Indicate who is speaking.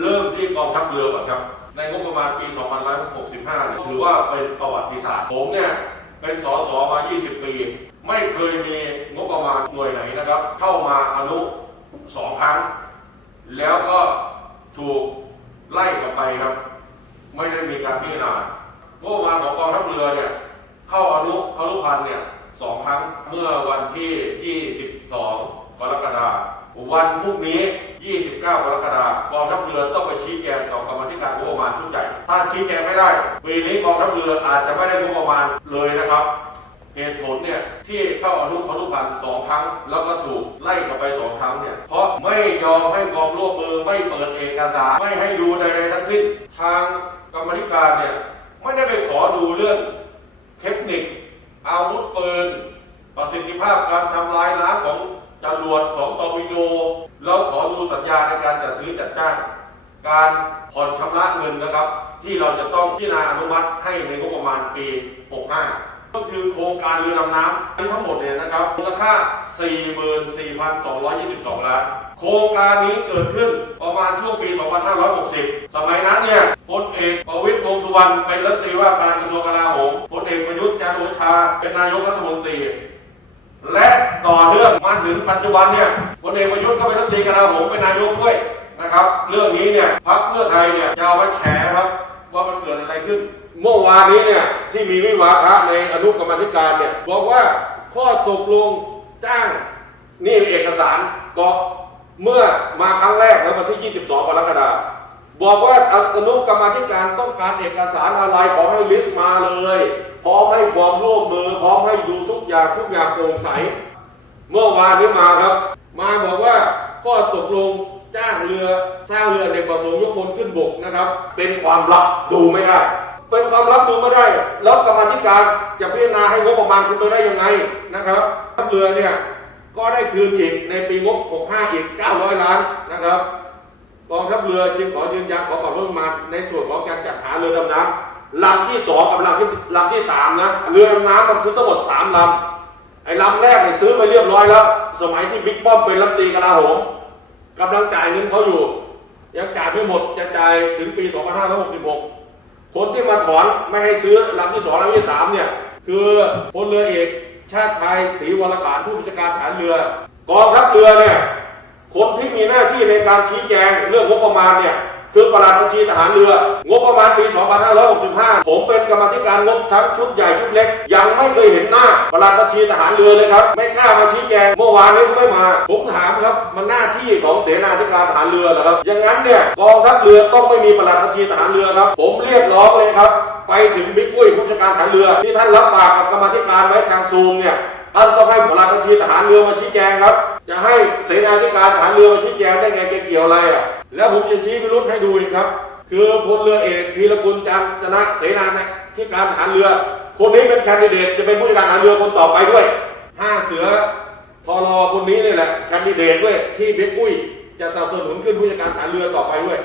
Speaker 1: เริ่มที่กองทัพเรือก่อนครับ ในงบประมาณปี 2565เนี่ยถือว่าเป็นประวัติศาสตร์ ผมเนี่ย เป็นสสมา 20 ปี ไม่เคยมีงบประมาณหน่วยไหนนะครับ เข้ามาอนุสองครั้ง แล้วก็ถูกไล่กลับไปครับ ไม่ได้มีการพิจารณางบประมาณของกองทัพเรือเนี่ย เข้าอนุอนุพันเนี่ยสองครั้งเมื่อวันที่ 22 กรกฎาคมวันพรุ่งนี้ 29 กรกฎาคมกองทัพเรือต้องไปชี้แจงต่อกรรมธิการงบประมาณชุดใหญ่ ถ้าชี้แจงไม่ได้ปีนี้กองทัพเรืออาจจะไม่ได้งบประมาณเลยนะครับเหตุผลเนี่ยที่เข้าอนุอนุพันธ์สองครั้ง แล้วก็ถูกไล่กลับไปสองครั้งเนี่ยเพราะไม่ยอมให้ความร่วมมือไม่เปิดเอกสารไม่ให้ดูใดๆทั้งสิ้นทางกรรมธิการเนี่ยไม่ได้ไปขอดูเรื่องเทคนิคอาวุธปืนประสิทธิภาพการทำลายล้างของ จรวดของตอร์ปิโดแล้วขอดูสัญญาในการจัดซื้อจัดจ้าง การผ่อนชำระเงินนะครับ ที่เราจะต้องพิจารณาอนุมัติให้ในงบประมาณปี 65 ก็คือโครงการเรือดำน้ำทั้งหมดเนี่ยนะครับมูลค่า 44,222 ล้าน โครงการนี้เกิดขึ้นประมาณช่วงปี 2560 สมัยนั้นเนี่ยพลเอกประวิตรวงษ์สุวรรณเป็นรัฐมนตรีว่าการกระทรวงกลาโหมพลเอกประยุทธ์จันทร์โอชา เป็นนายกรัฐมนตรี และต่อเนื่องมาถึงปัจจุบันเนี่ยพลเอกประยุทธ์ก็เป็นรัฐมนตรีกลาโหมเป็นนายกด้วยนะครับ เรื่องนี้เนี่ยพรรคเพื่อไทยเนี่ยจะเอาไว้แฉครับว่ามันเกิดอะไรขึ้น เมื่อวานนี้เนี่ยที่มีวิวาทะในอนุกรรมธิการเนี่ยบอกว่าข้อตกลงจ้างนี่เอกสารก็เมื่อมาครั้งแรกแล้ววันที่ 22กรกฎาคม บอกว่าอนุกรรมธิการต้องการเอกสารอะไรขอให้ลิสต์มาเลย พร้อมให้ความร่วมมือ พร้อมให้ดูทุกอย่างทุกอย่างโปร่งใส เมื่อวานนี้มาครับ มาบอกว่าข้อตกลงจ้างเรือสร้างเรือในประสงค์ยกพลขึ้นบกนะครับ เป็นความลับดูไม่ได้ เป็นความลับดูไม่ได้ แล้วกรรมธิการจะพิจารณาให้งบประมาณคุณไปได้ยังไงนะครับทัพเรือเนี่ยก็ได้คืนอีกในปีงบ 65 อีก 900 ล้านนะครับ กองทัพเรือจึงขอยืนยันขอความร่วมมือในส่วนของการจัดหาเรือดำน้ำลำที่สองกับลำที่ลำที่สามนะเรือดำน้ำมันซื้อทั้งหมดสามลำไอ้ลำแรกเนี่ยซื้อไปเรียบร้อยแล้ว สมัยที่บิ๊กป้อมเป็นรัฐมนตรีกลาโหมกำลังจ่ายเงินเขาอยู่ ยังจ่ายไม่หมดจะจ่ายถึงปี 2566 คนที่มาถอนไม่ให้ซื้อลำที่สองลำที่สามเนี่ยคือพลเรือเอกชาติชายศรีวรขานผู้บัญชาการฐานเรือ กองทัพเรือเนี่ย คนที่มีหน้าที่ในการชี้แจงเรื่องงบประมาณเนี่ยคือประหลัดบัญชีทหารเรือ งบประมาณปี 2565 ผมเป็นกรรมธิการงบทั้งชุดใหญ่ชุดเล็ก ยังไม่เคยเห็นหน้าประหลัดบัญชีทหารเรือเลยครับ ไม่กล้ามาชี้แจง เมื่อวานนี้ก็ไม่มา ผมถามครับ มันหน้าที่ของเสนาธิการทหารเรือเหรอครับ อย่างนั้นเนี่ยกองทัพเรือต้องไม่มีประหลัดบัญชีทหารเรือครับ ผมเรียกร้องเลยครับ ไปถึงบิ๊กอุ้ยผู้จัดการทหารเรือ ที่ท่านรับปากกับกรรมธิการไว้ทางซูมเนี่ย ท่านต้องให้พลังบัญชีทหารเรือมาชี้แจงครับ จะให้เสนาธิการทหารเรือมาชี้แจงได้ไงเกี่ยวอะไรอะ แล้วผมจะชี้พิรุษให้ดูอีกครับ คือพลเรือเอกธีรกุลจันทนะเสนาธิการทหารเรือ คนนี้เป็นแคนดิเดตจะเป็นผู้จัดการทหารเรือคนต่อไปด้วยห้าเสือทอรอคนนี้นี่แหละแคนดิเดตด้วยที่เบกอุ้ยจะสนับสนุนขึ้นผู้จัดการทหารเรือต่อไปด้วย